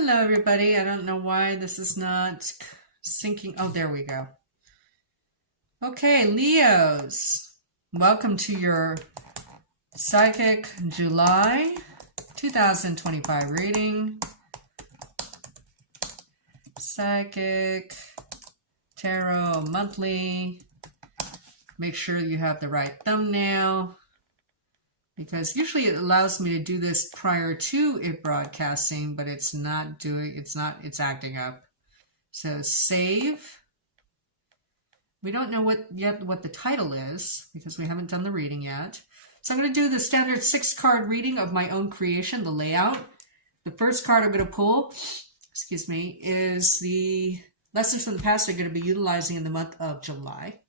Hello, everybody. I don't know why this is not syncing. Oh, there we go. Okay, Leos. Welcome to your Psychic July 2025 reading. Psychic Tarot Monthly. Make sure you have the right thumbnail, because usually it allows me to do this prior to it broadcasting, but it's acting up. So save. We don't know what the title is because we haven't done the reading yet. So I'm going to do the standard 6-card reading of my own creation, the layout. The first card I'm going to pull, is the lessons from the past I'm going to be utilizing in the month of July.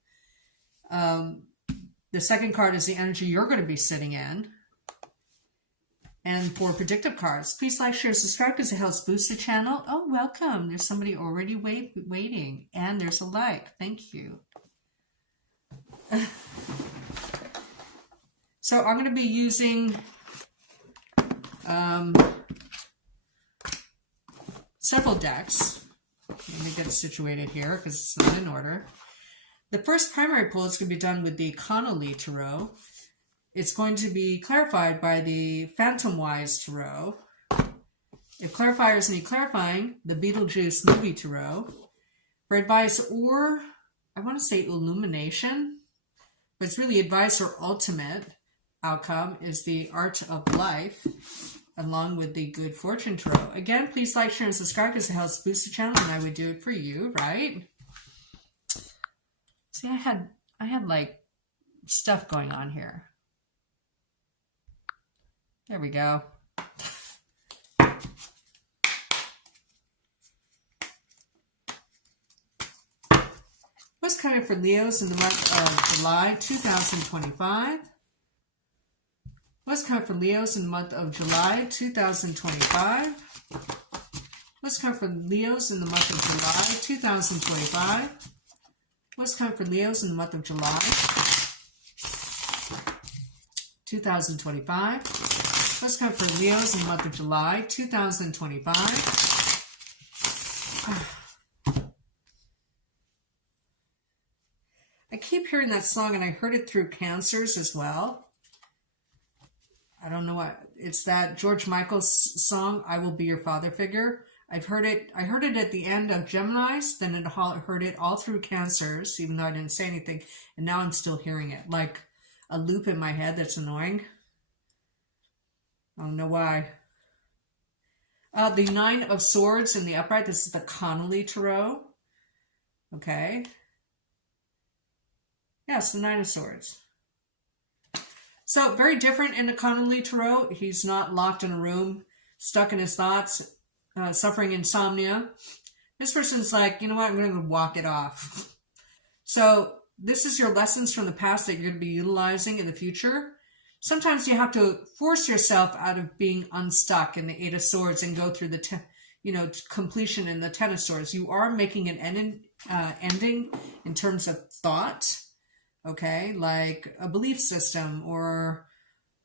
The second card is the energy you're going to be sitting in. And for predictive cards, please like, share, subscribe because it helps boost the channel. Oh, welcome. There's somebody already waiting. And there's a like. Thank you. So I'm going to be using several decks. Let me get it situated here because it's not in order. The first primary pull is going to be done with the Counsel Tarot. It's going to be clarified by the Phantom Wise Tarot. If clarifiers need clarifying, the Beetlejuice Movie Tarot. For advice or, I want to say illumination, but it's really advice or ultimate outcome is the Art of Life, along with the Good Fortune Tarot. Again, please like, share, and subscribe because it helps boost the channel, and I would do it for you, right? See, I had like stuff going on here. There we go. What's coming for Leos in the month of July 2025? What's coming for Leos in the month of July 2025? What's coming for Leos in the month of July 2025? What's coming for Leos in the month of July 2025? What's coming for Leos in the month of July 2025? I keep hearing that song, and I heard it through Cancers as well. I don't know what it's, that George Michael's song, I Will Be Your Father Figure. I heard it at the end of Geminis, then I heard it all through Cancers, even though I didn't say anything, and now I'm still hearing it, like a loop in my head that's annoying. I don't know why. The Nine of Swords in the upright, this is the Counsel Tarot. Okay. Yes, the Nine of Swords. So, very different in the Counsel Tarot. He's not locked in a room, stuck in his thoughts, suffering insomnia. This person's like, you know what, I'm going to walk it off. So this is your lessons from the past that you're going to be utilizing in the future. Sometimes you have to force yourself out of being unstuck in the Eight of Swords and go through the completion in the Ten of Swords. You are making an ending in terms of thought, okay, like a belief system or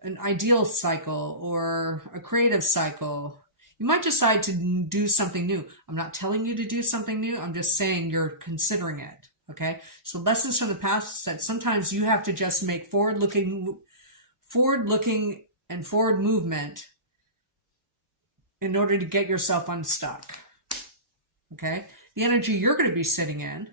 an ideal cycle or a creative cycle. You might decide to do something new. I'm not telling you to do something new. I'm just saying you're considering it. Okay. So lessons from the past is that sometimes you have to just make forward-looking and forward movement in order to get yourself unstuck. Okay. The energy you're going to be sitting in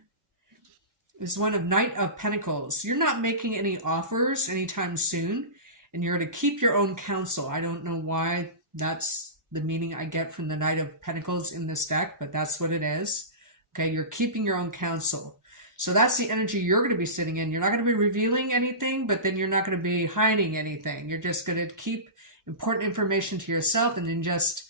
is one of Knight of Pentacles. You're not making any offers anytime soon, and you're going to keep your own counsel. I don't know why that's the meaning I get from the Knight of Pentacles in this deck, but that's what it is. Okay, you're keeping your own counsel. So that's the energy you're going to be sitting in. You're not going to be revealing anything, but then you're not going to be hiding anything. You're just going to keep important information to yourself and then just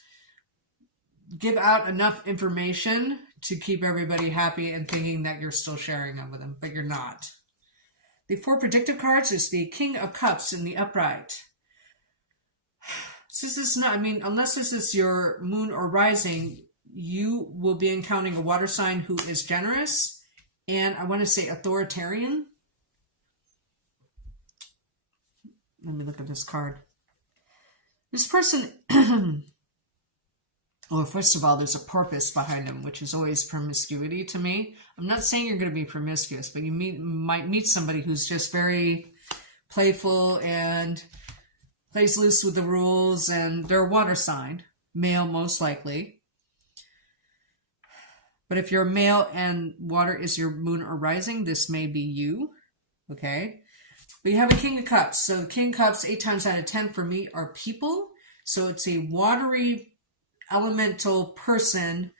give out enough information to keep everybody happy and thinking that you're still sharing them with them, but you're not. The 4 predictive cards is the King of Cups in the upright. So this is not, unless this is your moon or rising, you will be encountering a water sign who is generous and I want to say authoritarian. Let me look at this card. This person Well, first of all, there's a purpose behind them, which is always promiscuity to me. I'm not saying you're going to be promiscuous, but you might meet somebody who's just very playful and plays loose with the rules, and they're a water sign, male most likely. But if you're a male and water is your moon or rising, this may be you, okay? But you have a King of Cups. So King of Cups, 8 times out of 10 for me, are people. So it's a watery elemental person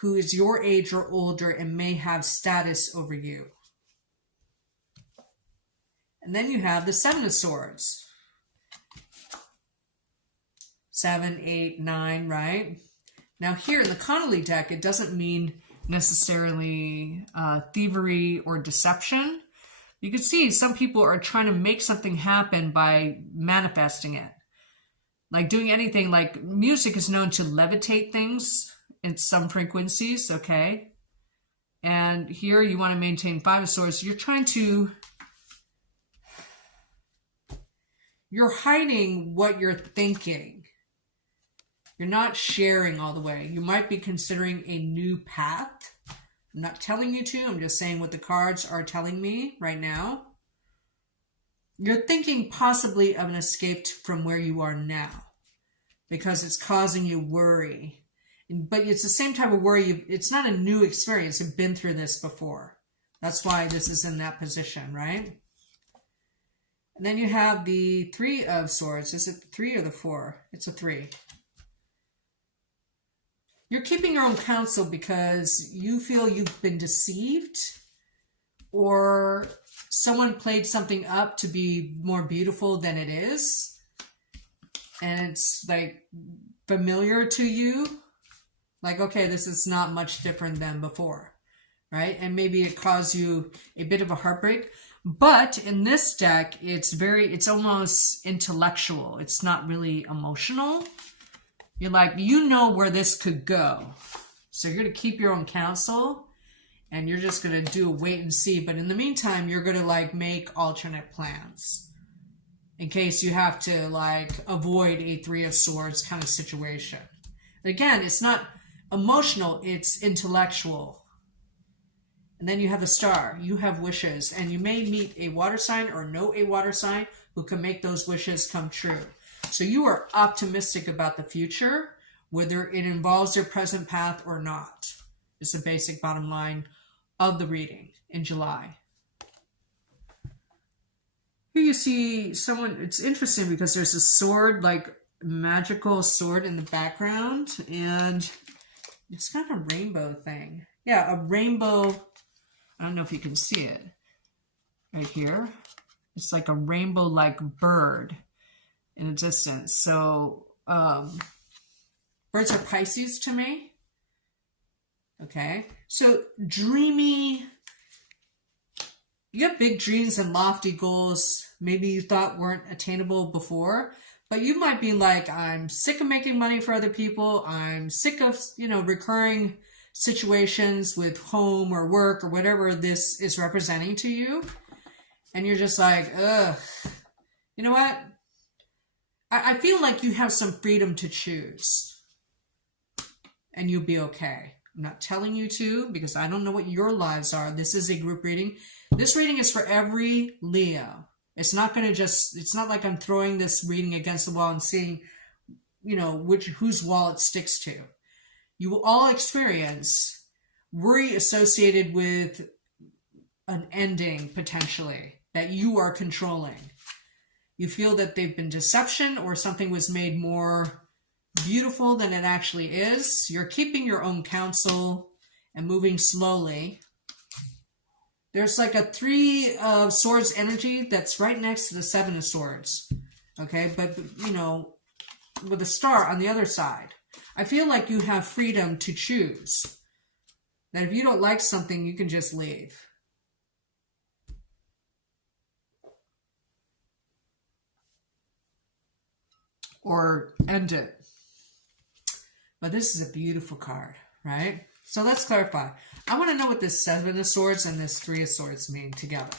who is your age or older and may have status over you. And then you have the 7 of Swords. 7, 8, 9, right? Now here in the Connolly deck, it doesn't mean necessarily thievery or deception. You can see some people are trying to make something happen by manifesting it. Like doing anything, like music is known to levitate things in some frequencies, okay? And here you want to maintain 5 of Swords. You're hiding what you're thinking. You're not sharing all the way. You might be considering a new path. I'm not telling you to. I'm just saying what the cards are telling me right now. You're thinking possibly of an escape from where you are now because it's causing you worry. But it's the same type of worry. It's not a new experience. You've been through this before. That's why this is in that position, right? And then you have the 3 of Swords. Is it the 3 or the 4? It's a 3. You're keeping your own counsel because you feel you've been deceived or someone played something up to be more beautiful than it is. And it's like familiar to you. Like, okay, this is not much different than before, right? And maybe it caused you a bit of a heartbreak. But in this deck, it's almost intellectual. It's not really emotional. You're like, you know where this could go. So you're going to keep your own counsel and you're just going to do a wait and see. But in the meantime, you're going to like make alternate plans in case you have to like avoid a 3 of Swords kind of situation. Again, it's not emotional, it's intellectual. And then you have a Star. You have wishes, and you may meet a water sign or know a water sign who can make those wishes come true. So you are optimistic about the future, whether it involves your present path or not. It's the basic bottom line of the reading in July. Here you see someone, it's interesting because there's a sword, like magical sword in the background, and it's kind of a rainbow thing. Yeah, a rainbow. I don't know if you can see it right here. It's like a rainbow-like bird in the distance. So birds are Pisces to me. Okay. So dreamy. You have big dreams and lofty goals maybe you thought weren't attainable before. But you might be like, I'm sick of making money for other people. I'm sick of, recurring situations with home or work or whatever this is representing to you. And you're just like, ugh. You know what? I feel like you have some freedom to choose. And you'll be okay. I'm not telling you to because I don't know what your lives are. This is a group reading. This reading is for every Leo. It's not going to it's not like I'm throwing this reading against the wall and seeing, whose wall it sticks to. You will all experience worry associated with an ending, potentially, that you are controlling. You feel that they've been deception or something was made more beautiful than it actually is. You're keeping your own counsel and moving slowly. There's like a 3 of Swords energy that's right next to the 7 of Swords. Okay, but, with a Star on the other side. I feel like you have freedom to choose. That if you don't like something, you can just leave. Or end it. But this is a beautiful card, right? So let's clarify. I want to know what this 7 of Swords and this 3 of Swords mean together.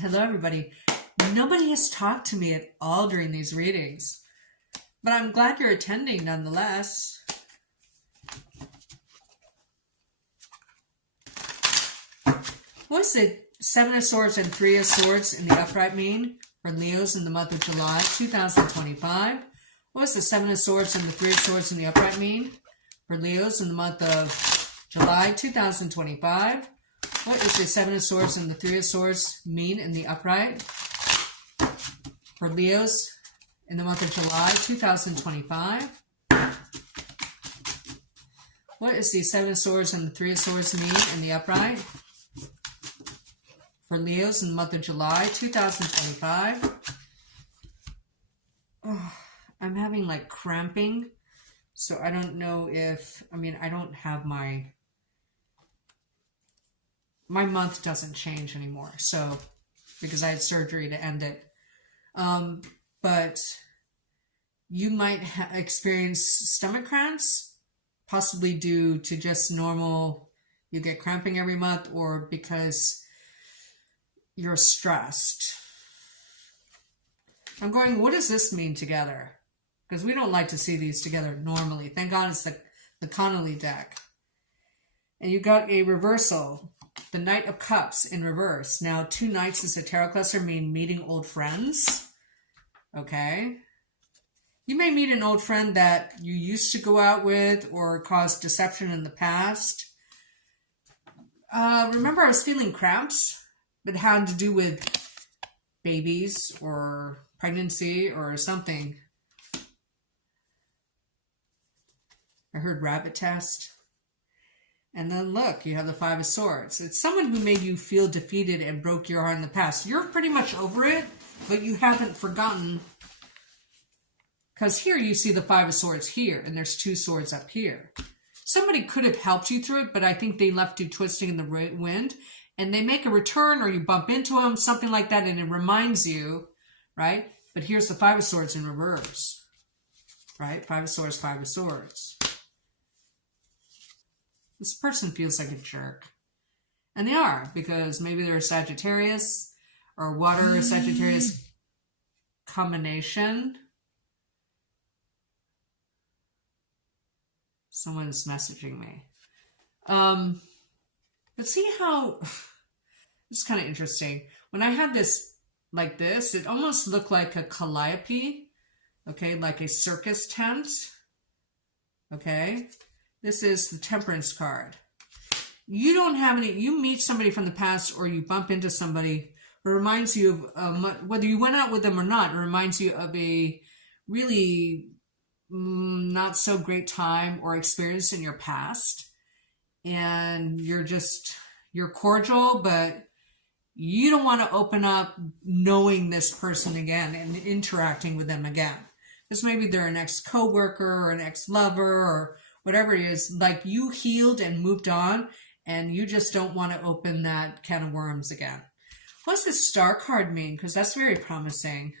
Hello, everybody. Nobody has talked to me at all during these readings. But I'm glad you're attending nonetheless. What's the Seven of Swords and Three of Swords in the upright mean for Leos in the month of July 2025? What's the Seven of Swords and the Three of Swords in the upright mean for Leos in the month of July 2025? What is the Seven of Swords and the Three of Swords mean in the upright for Leos in the month of July 2025? What is the Seven of Swords and the Three of Swords mean in the upright for Leos in the month of July 2025? Oh, I'm having like cramping, so I don't know if, I don't have my month doesn't change anymore, so, because I had surgery to end it. But you might experience stomach cramps, possibly due to just normal, you get cramping every month, or because you're stressed. I'm going, what does this mean together? Because we don't like to see these together normally. Thank God it's the Connolly deck. And you got a reversal, the Knight of Cups in reverse. Now, 2 knights as a tarot cluster mean meeting old friends. Okay. You may meet an old friend that you used to go out with or caused deception in the past. Remember, I was feeling cramps that had to do with babies or pregnancy or something. I heard rabbit test. And then look, you have the Five of Swords. It's someone who made you feel defeated and broke your heart in the past. You're pretty much over it, but you haven't forgotten. Because here you see the Five of Swords here, and there's 2 swords up here. Somebody could have helped you through it, but I think they left you twisting in the wind. And they make a return, or you bump into them, something like that, and it reminds you, right? But here's the Five of Swords in reverse, right? Five of Swords, Five of Swords. This person feels like a jerk. And they are, because maybe they're a Sagittarius or water Sagittarius combination. Someone's messaging me. But see how, it's kind of interesting. When I had this like this, it almost looked like a calliope, okay, like a circus tent, okay. This is the Temperance card. You don't have any, you meet somebody from the past or you bump into somebody who reminds you of, whether you went out with them or not, it reminds you of a really not so great time or experience in your past. And you're cordial, but you don't want to open up knowing this person again and interacting with them again. Because maybe they're an ex-coworker or an ex-lover or whatever it is. Like, you healed and moved on, and you just don't want to open that can of worms again. What's this Star card mean? Because that's very promising.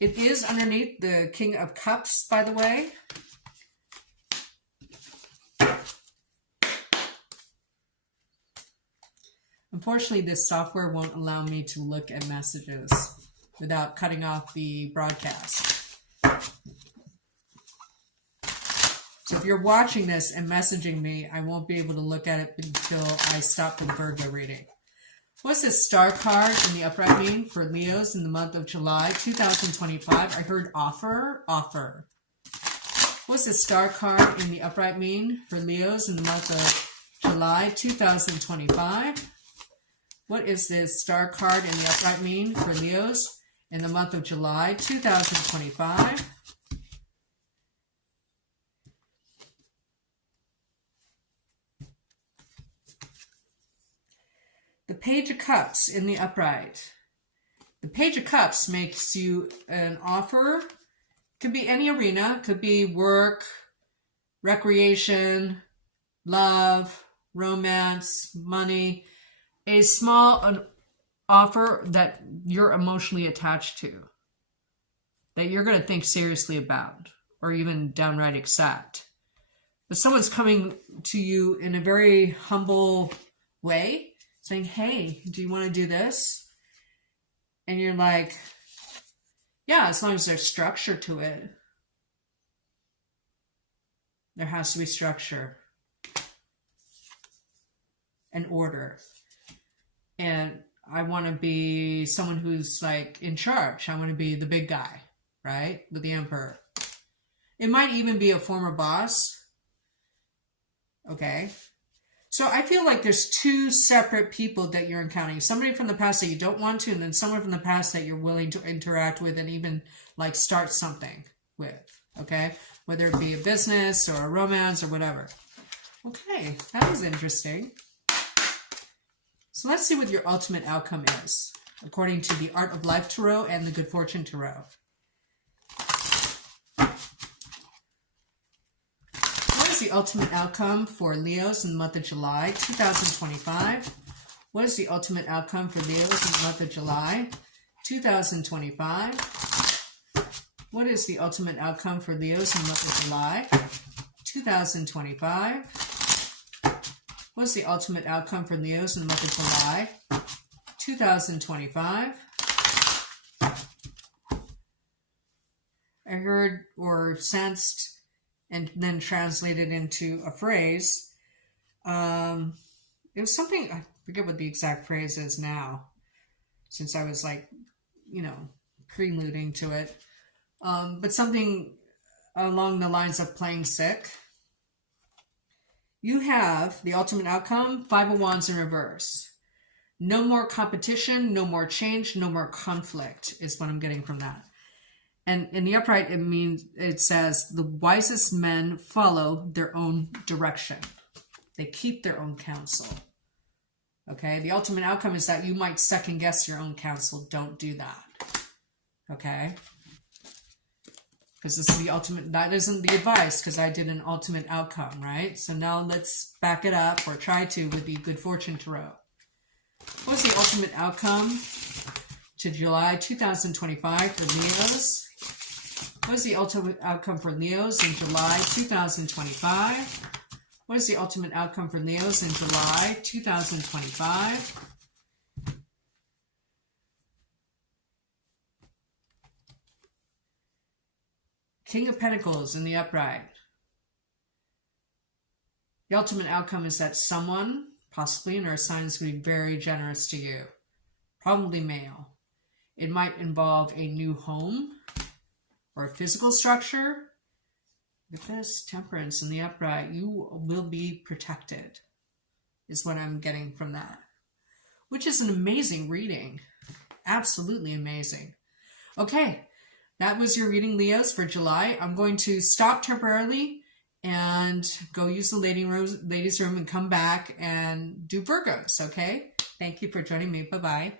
It is underneath the King of Cups, by the way. Unfortunately, this software won't allow me to look at messages without cutting off the broadcast. So if you're watching this and messaging me, I won't be able to look at it until I stop the Virgo reading. What's this Star card in the upright mean for Leos in the month of July 2025? I heard offer, offer. What's the Star card in the upright mean for Leos in the month of July 2025? What is this Star card in the upright mean for Leos in the month of July 2025? The Page of Cups in the upright. The Page of Cups makes you an offer. Could be any arena. Could be work, recreation, love, romance, money. A small offer that you're emotionally attached to, that you're going to think seriously about, or even downright accept. But someone's coming to you in a very humble way, saying, hey, do you want to do this? And you're like, yeah, as long as there's structure to it. There has to be structure and order. And I want to be someone who's like in charge. I want to be the big guy, right? With the emperor. It might even be a former boss. Okay. So I feel like there's two separate people that you're encountering. Somebody from the past that you don't want to, and then someone from the past that you're willing to interact with and even like start something with. Okay. Whether it be a business or a romance or whatever. Okay. That was interesting. So let's see what your ultimate outcome is, according to the Art of Life Tarot and the Good Fortune Tarot. What is the ultimate outcome for Leos in the month of July 2025? What is the ultimate outcome for Leos in the month of July 2025? What is the ultimate outcome for Leos in the month of July 2025? What's the ultimate outcome for Leos in the month of July 2025? I heard or sensed and then translated into a phrase. It was something, I forget what the exact phrase is now, since I was like, preluding to it. But something along the lines of playing sick. You have the ultimate outcome, Five of Wands in reverse. No more competition, no more change, no more conflict is what I'm getting from that. And in the upright, it says the wisest men follow their own direction. They keep their own counsel. Okay, the ultimate outcome is that you might second guess your own counsel. Don't do that. Okay? Because this is the ultimate, that isn't the advice, because I did an ultimate outcome, right? So now let's back it up, or try to, with the Good Fortune Tarot. What's the ultimate outcome to July 2025 for Leos? What is the ultimate outcome for Leos in July 2025? What is the ultimate outcome for Leos in July 2025? King of Pentacles in the upright. The ultimate outcome is that someone, possibly an earth sign, is going to be very generous to you. Probably male. It might involve a new home or a physical structure. With this Temperance in the upright, you will be protected, is what I'm getting from that. Which is an amazing reading. Absolutely amazing. Okay. That was your reading, Leos, for July. I'm going to stop temporarily and go use the ladies' room and come back and do Virgos, okay? Thank you for joining me. Bye-bye.